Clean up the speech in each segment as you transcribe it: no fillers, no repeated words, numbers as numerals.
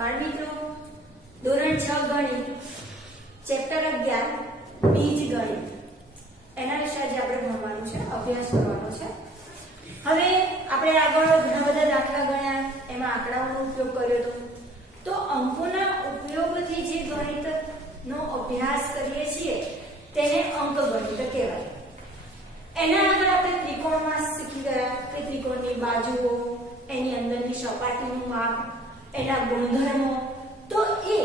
બાળમિત્રો, ધોરણ 6 ગણિત ચેપ્ટર 11 બીજ ગણિત એના વિશે આજે આપણે ભણવાનું છે, અભ્યાસ કરવાનો છે. હવે આપણે આગળ ઘણા બધા દાખલા ગણ્યા, એમાં આંકડાઓનો ઉપયોગ કર્યો હતો. તો અંકોના ઉપયોગથી જે ગણિતનો અભ્યાસ કરીએ છીએ તેને અંકગણિત કહેવાય. એના આગળ આપણે ત્રિકોણમાં શીખી ગયા કે ત્રિકોણની બાજુઓ, એની અંદરની સપાટીનું માપ, એના ગુણધર્મો, તો એ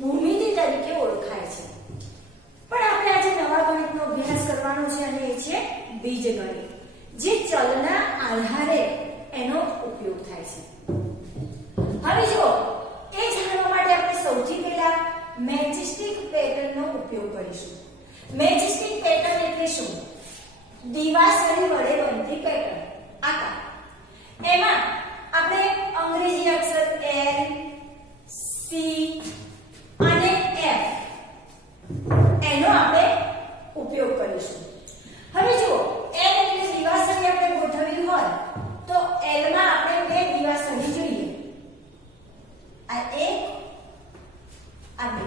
ભૂમિતિ તરીકે ઓળખાય છે. પણ આપણે આજે નવા ગણિતનો અભ્યાસ કરવાનો છે અને એ છે બીજગણિત, જે ચલના આધારે એનો ઉપયોગ થાય છે. હવે જો એ જાણવા માટે આપણે સૌથી પહેલા મેચસ્ટિક પેટર્નનો ઉપયોગ કરીશું. મેચસ્ટિક પેટર્ન એટલે શું? દિવાસળી વડે બનતી પેટર્ન, આકાર. એમાં આપણે અંગ્રેજી અક્ષર L, C અને F એનો આપણે ઉપયોગ કરીશું. હવે જુઓ, L એટલે દિવાસળી આપણે ગોઠવવી હોય તો L માં આપણે બે દિવાસળી જોઈએ. આ એક, આ બે.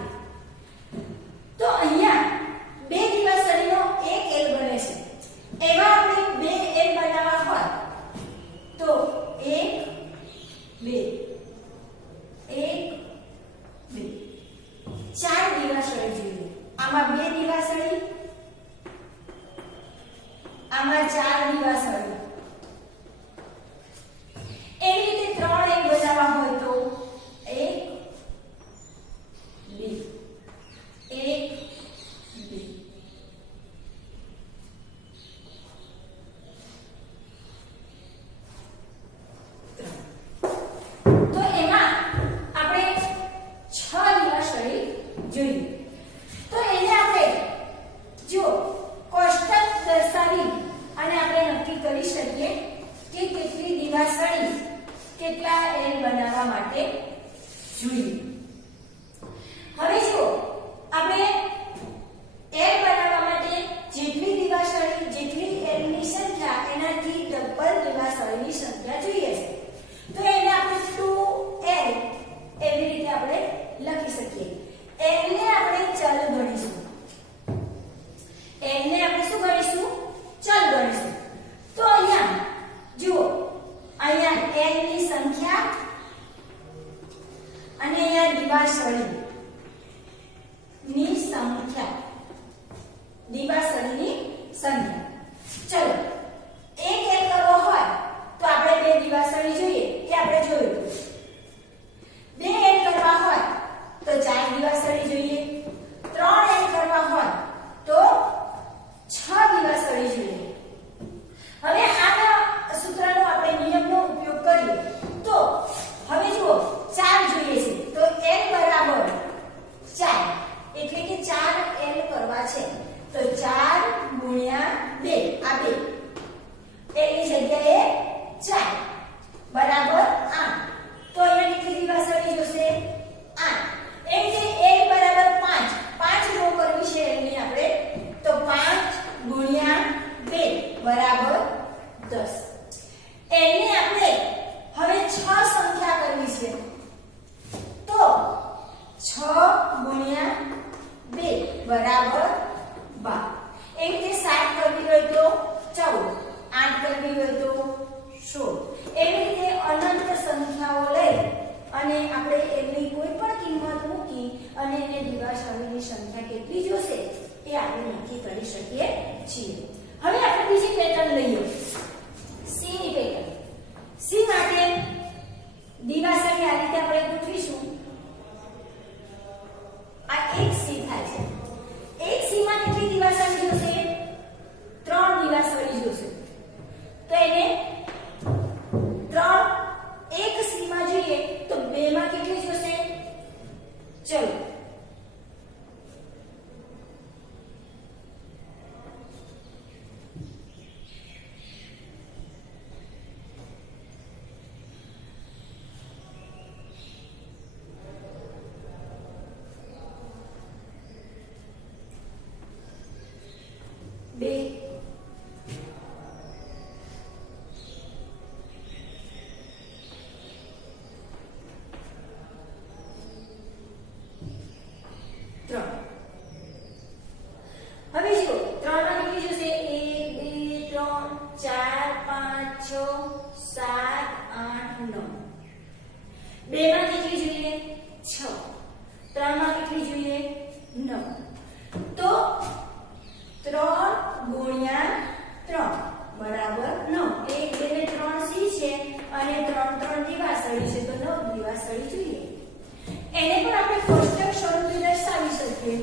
તો અહીંયા બે દિવાસળીનો એક L બને છે. એવા આપણે બે L બનાવવા હોય તો 1 2 1 2 ચાર દિવાસળી જોઈએ. આમાં બે દિવાસળી, આમાં ચાર દિવાસળી. એવી રીતે ત્રણ એક બનાવવા હોય તો 1 2 1 2. તો એમાં આપણે 6 દિવાસળી જોઈએ. તો એને આપણે જો કોષ્ટક દર્શાવી અને આપણે નક્કી કરી શકીએ કે કેટલી દિવાસળી કેટલા L બનાવવા માટે જોઈએ. હવે જો આપણે L બનાવવા માટે જેટલી દિવાસળી, જેટલી L ની સંખ્યા એનાથી ડબલ દિવાસળીની સંખ્યા જોઈએ છે. તો એને આપણે 2L એવી રીતે આપણે લખી શકીએ. L ને આપણે ચલ ગણીશું. L ને આપણે શું ગણીશું? ચલ ગણીશું. તો અહીંયા જુઓ, અહીંયા L ની સંખ્યા અને અહીંયા દિવાસળી ની સંખ્યા, દિવાસળીની સંખ્યા. ચલો, એક L કરવો હોય તો આપણે બે દિવાસળી જોઈએ, એ આપણે જોયું. બે L કરવા હોય તો ચાર દિવાસળી જોઈએ. ત્રણ L કરવા હોય તો 6 દિવાસળી જોઈએ. હવે આના સૂત્રનો આપણે નિયમનો ઉપયોગ કરીએ તો હવે જુઓ, 4 જોઈએ છે તો L બરાબર 4, એટલે કે 4 L કરવા છે તો 4 ગુણ્યા 2, આ 2 L ની જગ્યાએ 4 બરાબર 8. તો અહીંયા કેટલી દિવાસળી જોશે? 8. એમ કે L બરાબર 5, 5 રો કરવી છે L ની આપણે તો 5 ગુણ્યા 2 બરાબર 10. L ને આપણે હવે 6 સંખ્યા કરવી છે તો 6 ગુણ્યા 2 બરાબર 12. એમ કે 7 કરવી હોય તો 14, 8 કરવી હોય તો 16. એવી રીતે અનંત સંખ્યાઓ લઈ અને આપણે એની કોઈ પણ કિંમત મૂકી અને એને દિવાસળીની સંખ્યા કેટલી જોશે એ આપણે નક્કી કરી શકીએ છીએ. હવે આપણે બીજી પેટર્ન લઈએ, C ની પેટર્ન. C માટે દિવાસળી આ રીતે આપણે ગોઠવીશું. આ એક C થાય છે. એક C માં કેટલી દિવાસળી જોશે? 3 દિવાસળી જોશે. તો એને 3 એક C માં જોઈએ તો 2 માં કેટલી જોશે? ચલો, 2 માં કેટલી જોઈએ 6, 3 માં કેટલી જોઈએ 9. તો 3 ગુણ્યા 3 બરાબર 9. 1 2 ને 3 સી છે અને 3 3 દિવાસળી છે તો 9 દિવાસળી જોઈએ. એને પણ આપણે કોષ્ટક સ્વરૂપે દર્શાવી શકીએ.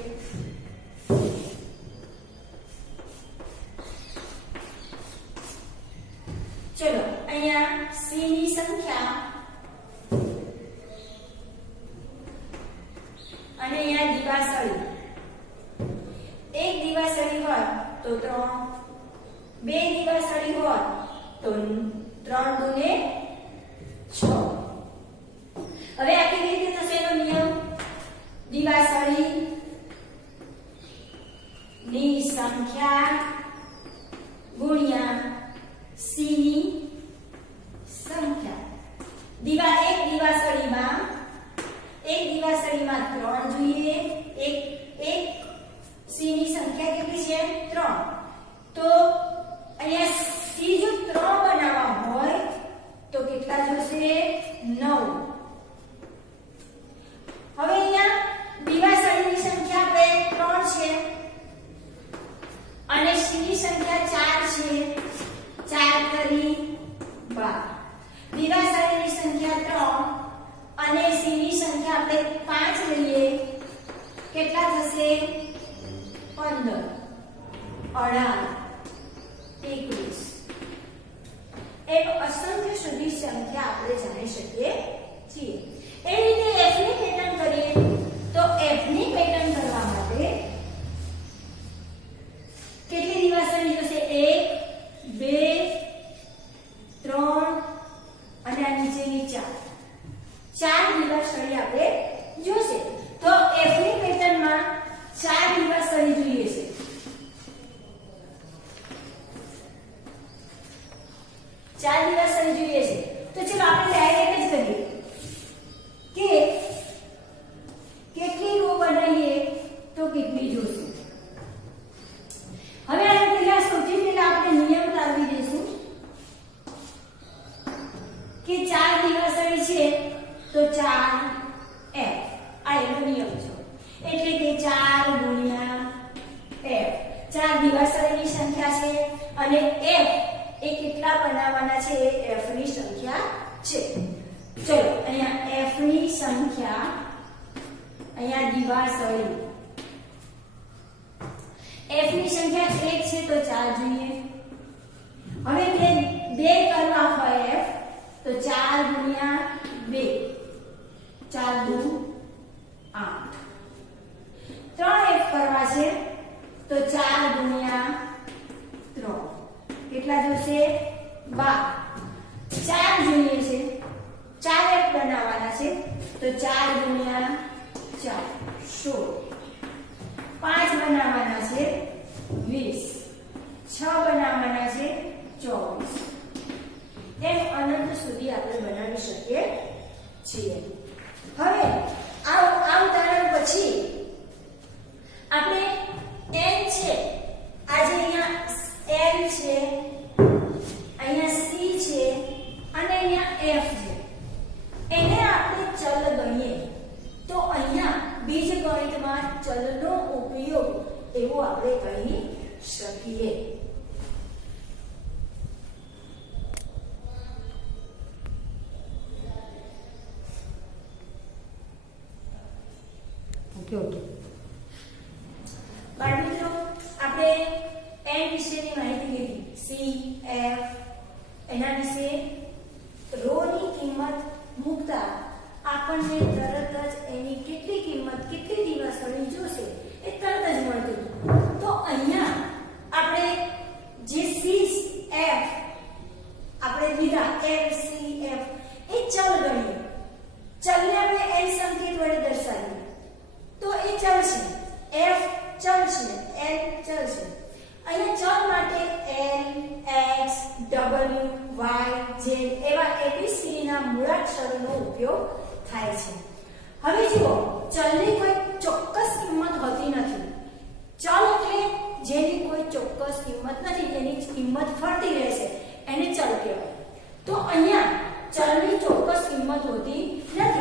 ચલો અહીંયા સી ની સંખ્યા અને અહીંયા દિવાસળી. એક દિવાસળી હોય તો 3, 2 દિવાસળી હોય તો 3 દુને 6. હવે આ કેવી રીતે થશે એનો નિયમ? દિવાસળી ની સંખ્યા ગુણ્યા સી ની સંખ્યા. એક દિવાસળીમાં 3 જોઈએ. એક સી ની સંખ્યા કેટલી છે 3. તો અહીંયા સી જો 3 બનાવવા હોય તો કેટલા જોશે 9. હવે અહીંયા દિવાસળીની સંખ્યા આપણે 3 છે અને સી ની સંખ્યા 4 છે. 4 કરી 12. દિવાસળીની સંખ્યા 3 અને સી ની સંખ્યા આપણે 5 લઈએ. કેટલા થશે 15, 18, 21. એક અસંખ્ય સુધી સંખ્યા આપણે જાણી શકીએ છીએ. એ રીતે f ની પેટર્ન કરીએ તો f ની પેટર્ન કરવા માટે કેટલી દિવાસળી જોશે 1 2 3 અને આ નીચેની 4 દિવાસળી આપણે જોશે. તો f ની પેટર્નમાં 4 દિવાસળી જોઈએ છે. 4 દિવાસળી જોઈએ છે. તો ચલો આપણે ડાયરેક્ટ જ કરીએ કે કેટલી રો બનાવીએ તો કેટલી જોશે. હવે આને પહેલા સૌથી પહેલા આપણે નિયમ લાવી દઈશું કે 4 દિવાસળી છે તો 4f. આ એનો નિયમ છે. એટલે કે 4 ગુણ્યા f. 4 દિવાસળીની સંખ્યા છે અને f એ કેટલા બનાવવાના છે એ f ની સંખ્યા છે. ચલો અહીંયા f ની સંખ્યા, અહીંયા દિવાસળી. f ની સંખ્યા 1 છે તો 4 જોઈએ. હવે 2 કરવા હોય f તો 4 ગુણ્યા 2, 4 દુ 8. 3f કરવા છે તો 4 ગુણ્યા 3 કેટલા જોશે 12. 4 જોઈએ છે, 4f બનાવવાના છે તો 4 ગુણ્યા 4 16. 5 બનાવવાના છે 20. 6 બનાવવાના છે 24. એમ અનંત સુધી આપણે બનાવી શકીએ છીએ. હવે આ ઉદાહરણ પછી આપણે n છે, આજે અહીંયા n છે, અહીંયા c છે અને અહીંયા f છે. એને આપણે ચલ ગણીએ તો અહીંયા બીજગણિતમાં ચલનો ઉપયોગ એવો આપણે કહી શકીએ. બાળમિત્રો, આપણે n વિશેની માહિતી લીધી. c, f એના વિશે રોની કિંમત મૂકતા આપણને તરત જ એની કેટલી કિંમત, કેટલી દિવાસળી જોશે એ તરત જ મળતું. તો અહીંયા આપણે જે c f આપણે લીધા f c f એ ચલ ગણીએ. ચલને આપણે n સંકેત વડે દર્શાવીએ તો એ ચલ છે, f ચલ છે, n ચલ છે. અહીંયા ચલ માટે l, x, w, y, z એવા abcd ના મૂળાક્ષરોનો ઉપયોગ થાય છે. હવે જુઓ, ચલની કોઈ ચોક્કસ કિંમત હોતી નથી. ચલ એટલે જેની કોઈ ચોક્કસ કિંમત નથી, જેની કિંમત ફરતી રહેશે એને ચલ કહેવાય. તો અહીંયા ચલની ચોક્કસ કિંમત હોતી નથી.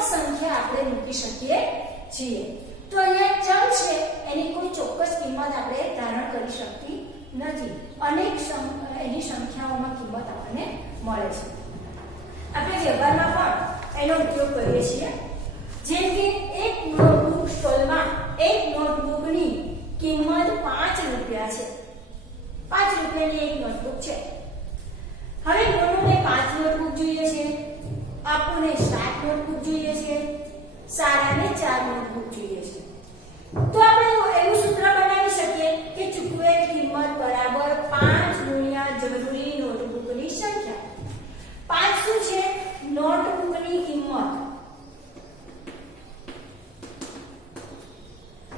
પણ સંખ્યા આપણે મૂકી શકીએ છીએ. તો અહીંયા ચલ છે એની કોઈ ચોક્કસ કિંમત આપણે ધારણ કરી શકતી નથી. અનેક એની સંખ્યાઓમાં કિંમત આપણને મળે છે. આપણે વ્યવહારમાં પણ એનો ઉપયોગ કરીએ છીએ. જેમ કે એક નોટબુક સ્ટોલમાં એક નોટબુકની કિંમત 5 રૂપિયા છે. 5 રૂપિયાની એક નોટબુક છે. હવે મોનુને 5 નોટબુક જોઈએ છે, આપણને 7 નોટબુક જોઈએ છે, સારાને 4 નોટબુક જોઈએ છે. તો આપણે એવું સૂત્ર બનાવી શકીએ કે ચૂકવેલ કિંમત બરાબર 5 ગુણ્યા જરૂરી નોટબુકની સંખ્યા. 5 શું છે? નોટબુકની કિંમત.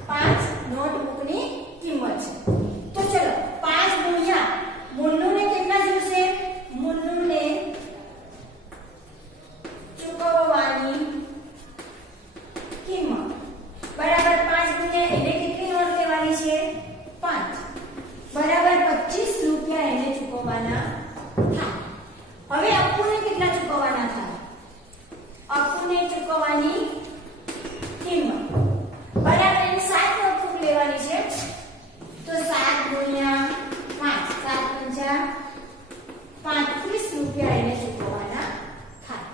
5 નોટબુકની કિંમત છે. તો ચલો 5 ગુણ્યા મુન્નુને કેટલા જોશે? મુન્નુને ચૂકવવાની કિંમત બરાબર 5 ગુણ્યા એને કેટલી નોટ લેવાની છે? 5 બરાબર 25 રૂપિયા એને ચૂકવવાના થાય. હવે અપ્પુને કેટલા ચૂકવવાના થાય? અપ્પુને ચૂકવવાની કિંમત બરાબર એને 7 નોટબુક લેવાની છે. તો 7 ગુણ્યા 5 7 35 રૂપિયા એને ચૂકવવાના થાય.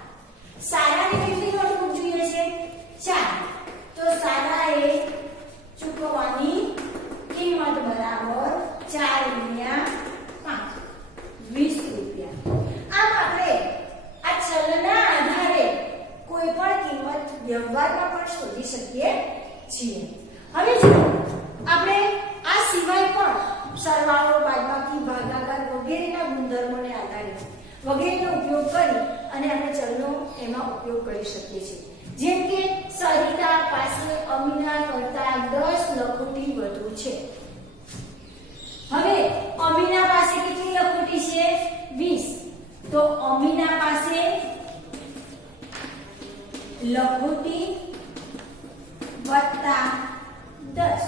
સારાને કેટલી નોટબુક જોઈએ છે? 4. તો સારાએ ચૂકવવાની કિંમત બરાબર 4 ગુણ્યા 5 20 રૂપિયા. આમ આપણે આ ચલના આધારે કોઈ પણ કિંમત વ્યવહારમાં પણ શોધી શકીએ છીએ. હવે જો આપણે આ સિવાય પણ સરવાળો, બાદબાકી, ભાગાકાર વગેરેના ગુણધર્મોને આધારે વગેરેનો ઉપયોગ કરી અને આપણે ચલનો એમાં ઉપયોગ કરી શકીએ છીએ. જેમ કે સરિતા પાસે અમીના કરતા 10 લખોટી વધુ છે. હવે અમીના પાસે કેટલી લખોટી છે? 20. તો અમીના પાસે લખોટી વત્તા 10.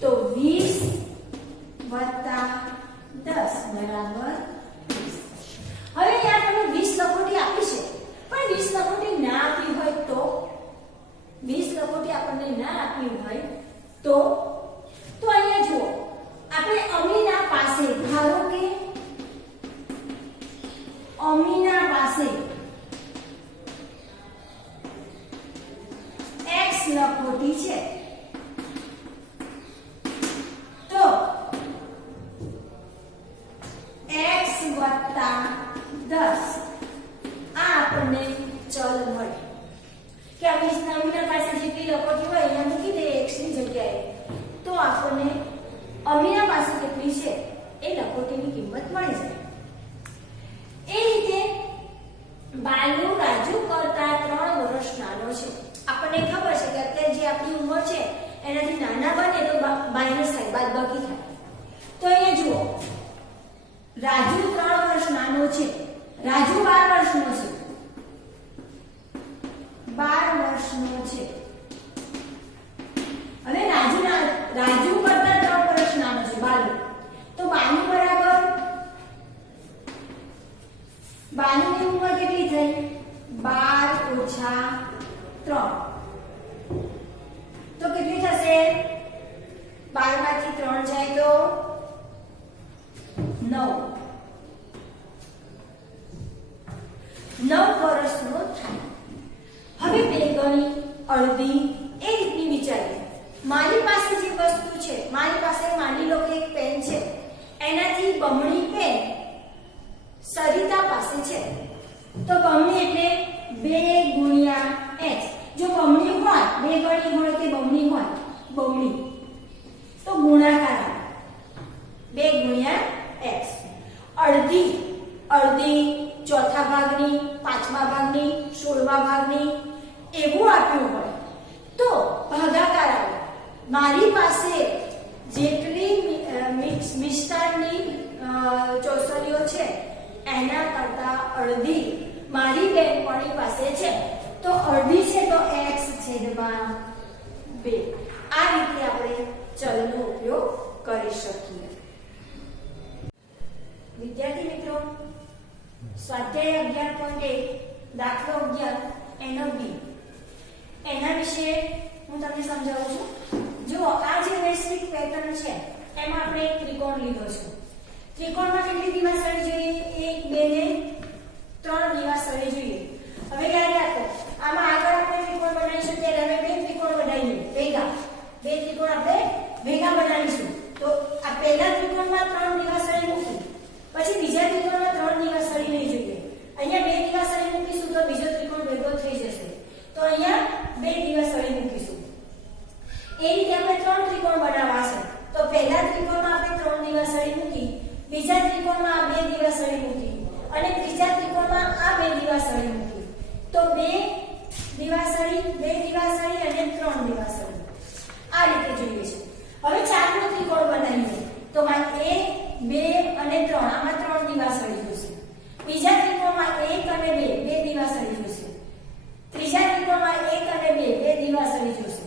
તો 20 વત્તા 10 બરાબર 20. હવે અહીંયા તમને 20 લખોટી આપી છે, પણ 20 લખોટી ના આપી હોય તો 20 લખોટી આપણને ના આપી હોય તો અહીંયા જુઓ આપણે અમીના પાસે, ધારો કે અમીના પાસે x લખોટી છે. તો x વત્તા 10 આ આપણને ચલ મળે કે અમીના પાસે જેટલી લખોટી હોય અહીંયા મૂકી દે x ની જગ્યાએ. તો આપણને અમીના પાસે કેટલી છે એ લખોટીની કિંમત મળી જાય. એ રીતે બાલુ રાજુ કરતા 3 વર્ષ નાનો છે. આપણને ખબર છે કે અત્યારે જે આપણી ઉંમર છે એનાથી નાના બને તો માઈનસ થાય, બાદબાકી થાય. તો અહીંયા જુઓ રાજુ 3 વર્ષ નાનો છે, રાજુ 12 વર્ષનો છે, 12 વર્ષનો છે. હવે રાજુ કરતા 3 વર્ષ નાનો છે બાલુ. તો બાલુ બરાબર બાલુની ઉંમર કેટલી થઈ? 12 ઓછા 3 તો કેટલી થશે? 12 માંથી 3 જાય તો 9 વર્ષનો થાય. હવે બે ગણી, અડધી એ રીતની વિચારીએ. મારી પાસે જે વસ્તુ છે, મારી પાસે માની લો કે એક પેન છે, એનાથી બમણી પેન સરિતા પાસે છે. તો બમણી એટલે 2 ગુણ્યા x. જો બમણી હોય, 2 ગણી હોય કે બમણી હોય, બમણી તો ગુણાકાર 2 ગુણ્યા x. અડધી ચોથા ભાગની, પાંચમા ભાગની, 16મા ભાગની એવું આપ્યું હોય તો ભાગાકાર આવે. મારી પાસે જેટલી મિષ્ટાનની ચોસલીઓ છે એના કરતા અડધી મારી બેનપણી પાસે છે. તો અડધી છે તો x છેદમાં 2. આ રીતે આપણે ચલનો ઉપયોગ કરી શકીએ. વિદ્યાર્થી મિત્રો, સ્વાધ્યાય 11.1 દાખલો 11 એનો b. એના વિશે હું તમને સમજાવું છું. જો આ જે વૈશ્વિક પેટર્ન છે એમાં આપણે એક ત્રિકોણ લીધો છે. ત્રિકોણમાં કેટલી દિવાસળી જોઈએ? 1 2 ને 3 દિવાસળી જોઈએ. હવે યાદ રાખો, આમાં આગળ આપણે ત્રિકોણ બનાવીશું ત્યારે હવે બે ત્રિકોણ બનાવીએ ભેગા. બે ત્રિકોણ આપણે ભેગા બનાવીશું. તો આ પહેલા ત્રિકોણમાં 3 દિવાસળી મૂકી, પછી બીજા ત્રિકોણમાં 3 દિવાસળી નહીં જોઈએ. અહીંયા બે દિવાસળી મૂકીશું તો બીજો ત્રિકોણ ભેગો થઈ જશે. તો અહીંયા બે દિવાસળી મૂકીશું. એ રીતે આપણે 3 ત્રિકોણ બનાવવા છે. તો પહેલા ત્રિકોણમાં આપણે 3 દિવાસળી મૂકી, બીજા ત્રિકોણમાં આ બે દિવાસળી મૂકી અને ત્રીજા ત્રિકોણમાં આ બે દિવાસળી મૂકી. તો બે દિવાસળી અને 3 દિવાસળી આ રીતે જોઈએ છે. હવે ચારનો ત્રિકોણ બનાવીએ તો 1 2 અને 3 આમાં 3 દિવાસળી જોશે. બીજા ત્રિકોણમાં 1 અને 2 બે દિવાસળી જોશે. ત્રીજા ત્રિકોણમાં 1 અને 2 બે દિવાસળી જોશે.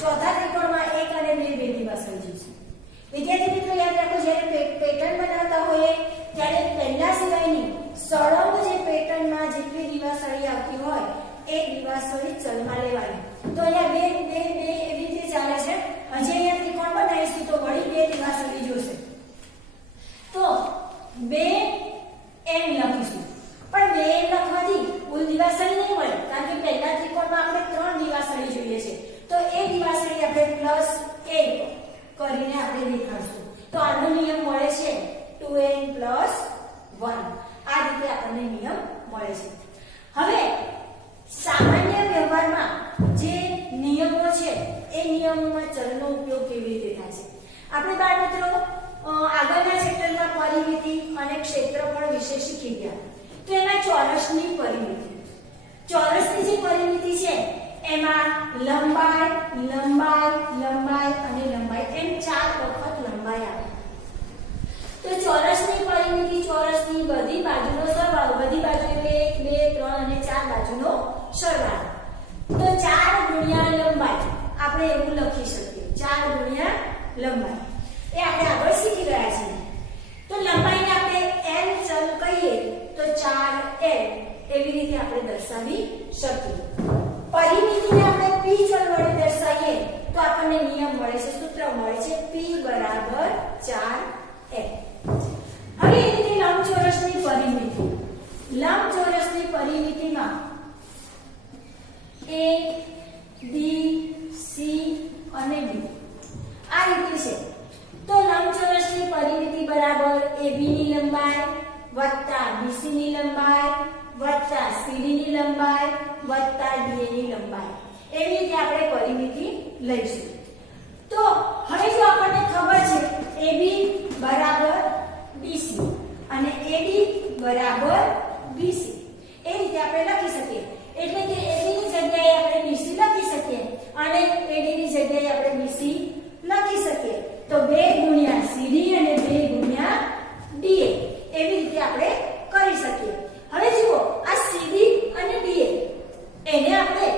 ચોથા ત્રિકોણમાં 1 અને 2 બે દિવાસળી જોશે. વિદ્યાર્થી મિત્રો યાદ રાખો, જ્યારે પેટર્ન બનાવતા હોઈએ ત્યારે પહેલા સિવાયની સળંગ જે પેટર્નમાં જેટલી દિવાસળી આવતી હોય એ દિવાસળી ચલમાં લેવાની. તો અહીંયા 2 2 2 એવી રીતે ચાલે છે. હજી અહીંયા ત્રિકોણ બનાવીશું તો વળી બે દિવાસળી જોશે. તો 2 એમ લખીશું. પણ 2 એમ લખવાથી કુલ દિવાસળી નહીં મળે, કારણ કે પહેલા ત્રિકોણમાં આપણે 3 દિવાસળી જોઈએ છે. તો એ દિવાસળી આપણે +1 કરીને આપણે દેખાડશું. તો આનો નિયમ મળે છે 2n + 1. આ રીતે આપણને નિયમ મળે છે. હવે સામાન્ય વ્યવહારમાં જે નિયમો છે એ નિયમોમાં ચલનો ઉપયોગ કેવી રીતે થાય છે આપણે બાળમિત્રો આગળના ચેપ્ટરમાં પરિમિતિ અને ક્ષેત્રફળ વિશે શીખી ગયા. તો એમાં ચોરસની પરિમિતિ, ચોરસની જે પરિમિતિ છે એમાં લંબાઈ અને લંબાઈ એમ 4 વખત લંબાઈ આવે. તો ચોરસની પરિમિતિ, ચોરસની બધી બાજુનો સરવાળો, બધી બાજુ એટલે 1 2 3 અને 4 બાજુનો સરવાળો. તો 4 ગુણ્યા લંબાઈ આપણે એવું લખી શકીએ. 4 ગુણ્યા લંબાઈ એ આપણે આગળ શીખી ગયા છીએ. તો લંબાઈને આપણે l ચલ કહીએ તો 4l એવી રીતે આપણે દર્શાવી શકીએ. પરિમિતિને આપણે p ચલ વડે દર્શાવીએ તો આપણને નિયમ મળે છે, સૂત્ર મળે છે p = 4l. હવે એ રીતે લંબચોરસની પરિમિતિ, લંબચોરસની પરિમિતિમાં a b c અને d આ રીતે છે. તો લંબચોરસની પરિમિતિ બરાબર ab ની લંબાઈ વત્તા bc ની લંબાઈ વત્તા cd ની લંબાઈ વત્તા da ની લંબાઈ એવી રીતે આપણે પરિમિતિ લઈશું. તો હવે જો આપણને ખબર છે ab બરાબર bc અને ad બરાબર bc એ રીતે આપણે લખી શકીએ. એટલે કે ab ની જગ્યાએ આપણે bc લખી શકીએ અને ad ની જગ્યાએ આપણે bc લખી શકીએ. તો 2 ગુણ્યા cd અને 2 ગુણ્યા da એવી રીતે આપણે કરી શકીએ. હવે જુઓ આ cd અને da એને આપણે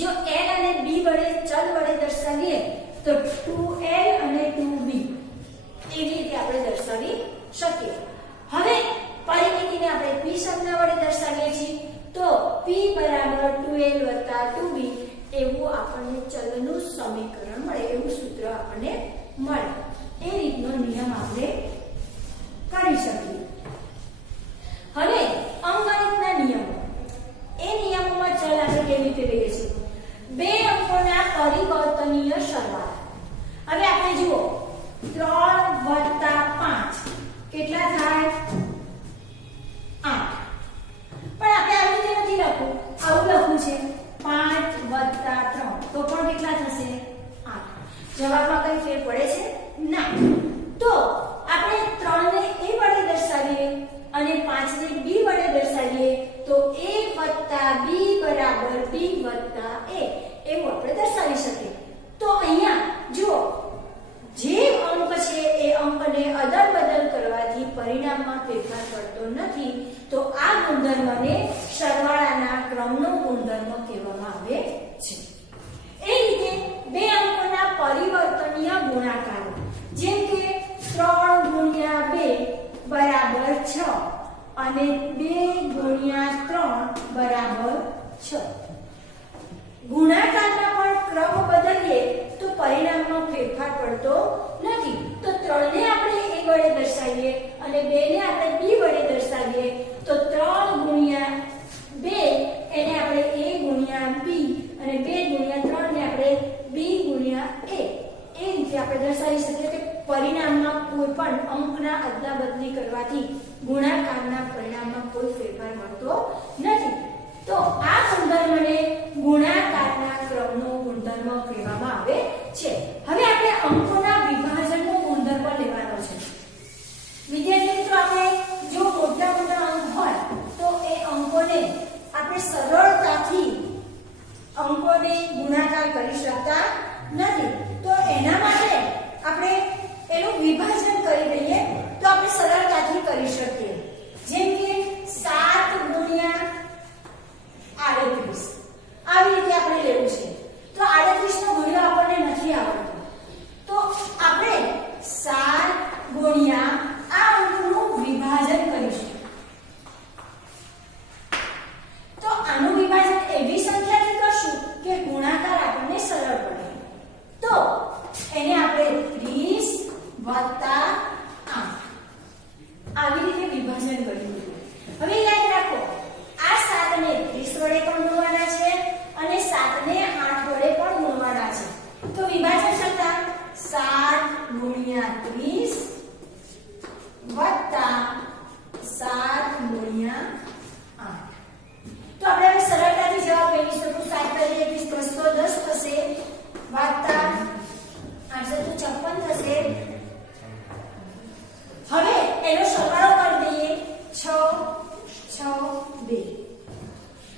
જો l અને b વડે ચલ વડે દર્શાવીએ તો 2l અને 2b એવી રીતે આપણે દર્શાવી શકીએ. હવે પરિમિતિને આપણે p સંજ્ઞા વડે દર્શાવીએ છીએ તો p બરાબર 2l વત્તા 2b એવું આપણને ચલનું સમીકરણ મળે, એવું સૂત્ર આપણને મળે. એ રીતનો નિયમ આપણે કરી શકીએ. હવે અંકગણિતના નિયમો, એ નિયમોમાં ચલ આપણે કેવી રીતે લઈએ છીએ? બે અંકોના પરિવર્તનીય સરવાળા. હવે આપણે જુઓ 3 + 5 કેટલા થાય? 8. પણ આપણે આવી રીતે નથી લખવું, આવું લખવું છે 5 + 3 તો પણ કેટલા થશે? 8. જવાબમાં કઈ ફેર પડે છે? ના. તો આપણે 3 ને a વડે દર્શાવીએ અને 5 ને b વડે દર્શાવીએ તો a + b = b + a એવું આપણે દર્શાવી શકીએ. તો અહીંયા જુઓ જે અંક છે એ અંકને અદલ-બદલ કરવાથી પરિણામમાં ફેરફાર પડતો નથી. તો આ ગુણધર્મને સરવાળાના ક્રમનો ગુણધર્મ કહેવામાં આવે છે. એ રીતે બે અંકોના પરિવર્તનીય ગુણાકારો જેમ કે 3 ગુણ્યા 2 બરાબર 6 અને 2 ગુણ્યા 3 બરાબર 6. ગુણાકારના પણ ક્રમ બદલીએ તો પરિણામમાં ફેરફાર પડતો નથી. તો 3 ને આપણે a વડે દર્શાવીએ અને 2 ને આપણે b વડે દર્શાવીએ તો 3 ગુણ્યા 2 એને આપણે a ગુણ્યા b અને 2 ગુણ્યા 3 ને આપણે b ગુણ્યા a એ રીતે આપણે દર્શાવી શકીએ કે પરિણામમાં કોઈ પણ અંકના અદલાબદલી કરવાથી ગુણાકારના પરિણામમાં કોઈ ફેરફાર મળતો નથી. તો આ ગુણધર્મને ગુણાકારના ક્રમનો ગુણધર્મ કહેવામાં આવે છે. હવે આપણે અંકોના વિભાજનનો ગુણધર્મ લેવાનો છે. વિદ્યાર્થી મિત્રો, આપણે જો મોટા મોટા અંક હોય તો એ અંકોને આપણે સરળતાથી અંકોને ગુણાકાર કરી શકતા નથી. તો એના માટે આપણે એનું વિભાજન કરી દઈએ તો આપણે સરળતાથી કરી શકીએ. જેમ કે 7 ગુણ્યા 38 આવી રીતે આપણે લેવું છે. તો 38 નો ઘડિયો આપણને નથી આવડતો, તો આપણે 7 ગુણ્યા આ અંકનું વિભાજન કરીશું. તો આનું વિભાજન એવી સંખ્યાથી કરશું કે ગુણાકાર આપણને સરળ પડે. તો એને આપણે 30 વત્તા 8 આવી રીતે વિભાજન કર્યું. હવે યાદ રાખો, આ 7 ને 30 વડે પણ ગુણવાના છે અને 7 ને 8 વડે પણ ગુણવાના છે. તો વિભાજન કરતા 7 ગુણ્યા 30 વત્તા 7 ગુણ્યા 8. તો આપણે હવે સરળતાથી જવાબ મેળવીશું. તો 7 તરીકે 210 થશે વત્તા 856 થશે. હવે એનો સરવાળો કરી દઈએ 6 6 2.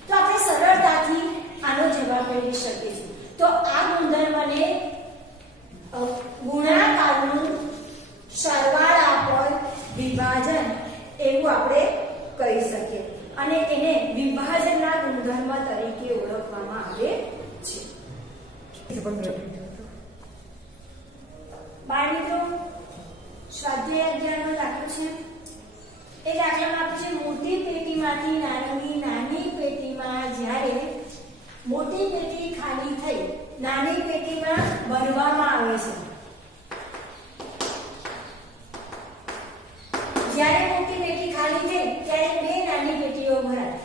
તો આપણે સરળતાથી આનો જવાબ મેળવી શકીએ છીએ. તો આ ગુણધર્મને ગુણાકારનું સરવાળા પર વિભાજન એવું આપણે કહી શકીએ અને એને વિભાજનના ગુણધર્મ તરીકે ઓળખવામાં આવે છે. બાળ મિત્રો, સ્વાધ્યાય 11 નો દાખલો છે. એ દાખલામાં આપ્યું છે મોટી પેટીમાંથી નાની પેટીમાં જ્યારે મોટી પેટી ખાલી થઈ નાની પેટીમાં ભરવામાં આવે છે. જ્યારે મોટી પેટી ખાલી થઈ ત્યારે 2 નાની પેટીઓ ભરાય.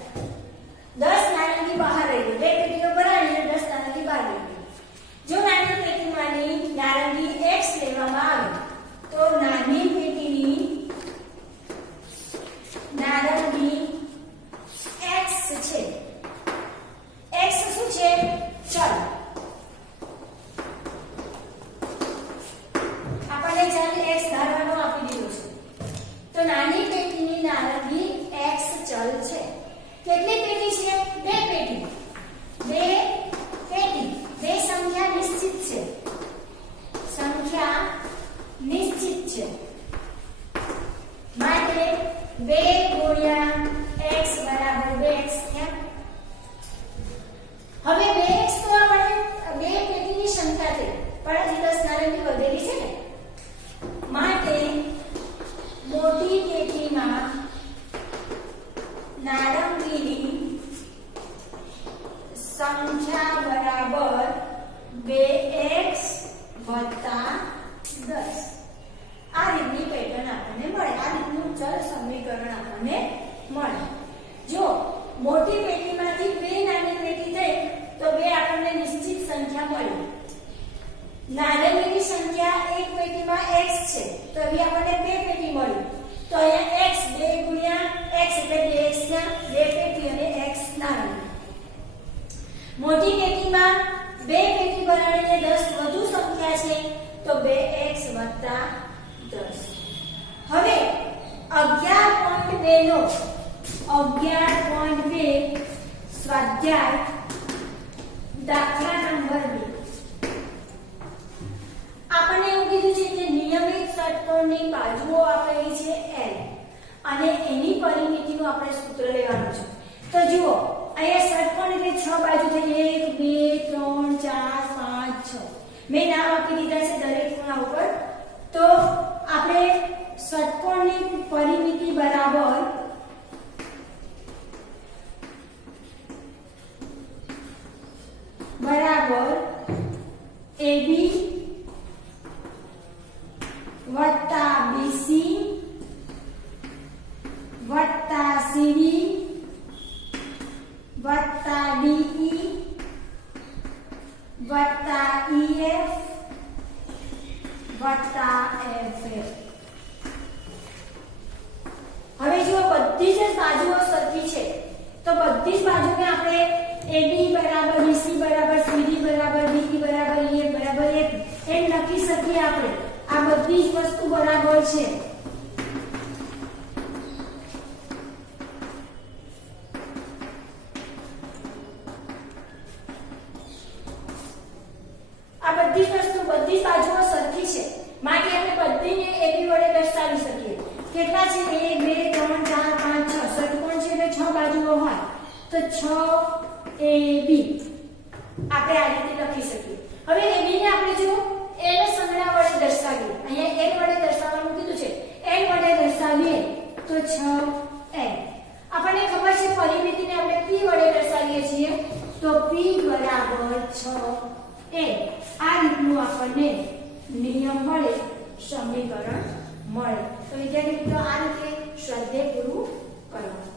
10 નારંગી બહાર રહી ગઈ. 2 પેટીઓ ભરાય અને 10 નારંગી બહાર રહી ગઈ. જો નાની પેટીમાંની નારંગી x લેવામાં આવે તો નાની પેટીની નારંગી x છે. x શું છે? ચલ. આપણને ચલ x ધારવાનો આપી દીધો છે. તો નાની પેટીની નારંગી x ચલ છે. કેટલી પેટી છે? 2 પેટી. 2 પેટી. 2 સંખ્યા નિશ્ચિત છે. સંખ્યા નિશ્ચિત છે માટે 2 ગુણ્યા x બરાબર 2x થયા. હવે 2x તો આપણે 2 પેટીની સંખ્યા છે પણ હજી 10 નારંગી વધેલી છે ને, માટે મોટી પેટીમાં નારંગીની સંખ્યા બરાબર 2x વત્તા 10. આ રીતની પેટર્ન આપણને મળે. આ રીતનું ચલ સમીકરણ આપણને મળે. જો મોટી પેટીમાંથી 2 નાની પેટી થઈ તો 2 આપણને નિશ્ચિત સંખ્યા મળી. નારંગીની સંખ્યા એક પેટીમાં x છે તો હવે આપણને 2 પેટી મળી. તો અહીંયા x 2 ગુણ્યા x એટલે 2x ના 2 પેટી અને x નારંગી. મોટી પેટીમાં 2 પેટી ભરાઈને 10 વધુ સંખ્યા છે તો 2x વત્તા 10. હવે 11.2 નો 11.2 સ્વાધ્યાય દાખલા નંબર 2. આપણને એવું કીધું છે કે નિયમિત ષટકોણની બાજુઓ આપેલી છે l અને એની પરિમિતિનું આપણે સૂત્ર લેવાનું છે. તો જુઓ, અહીંયા ષટકોણ એટલે 6 બાજુ થઈ 1 2 3 4 5 6. મેં નામ આપી દીધા છે દરેક ખૂણા ઉપર. તો આપણે ષટકોણની પરિમિતિ બરાબર વત્તા ડીઈ વત્તા ઈએફ વત્તા એફએફ. હવે જો બધી જ બાજુઓ સરખી છે તો બધી જ બાજુને આપણે AB બરાબર BC બરાબર CD બરાબર DE બરાબર EF બરાબર F એમ લખી શકીએ આપણે. આ બધી જ વસ્તુ બરાબર છે. આ બધી જ વસ્તુ બધી જ બાજુઓ સરખી છે માટે આપણે બધીને AB વડે દર્શાવી શકીએ. કેટલા છે 1 2 3 4 5 6 ષટકોણ છે એટલે 6 બાજુઓ હોય તો 6AB આપણે આ રીતે લખી શકીએ. હવે AB ને આપણે જો L સંજ્ઞા વડે દર્શાવીએ. અહીંયા L વડે દર્શાવવાનું કીધું છે. L વડે દર્શાવીએ તો 6L. આપણને ખબર છે પરિમિતિને આપણે P વડે દર્શાવીએ છીએ તો P બરાબર 6L. આ રીતનું આપણને નિયમ મળે, સમીકરણ મળે. તો વિદ્યાર્થી મિત્રો આ રીતે સ્વાધ્યાય પૂરું કરો.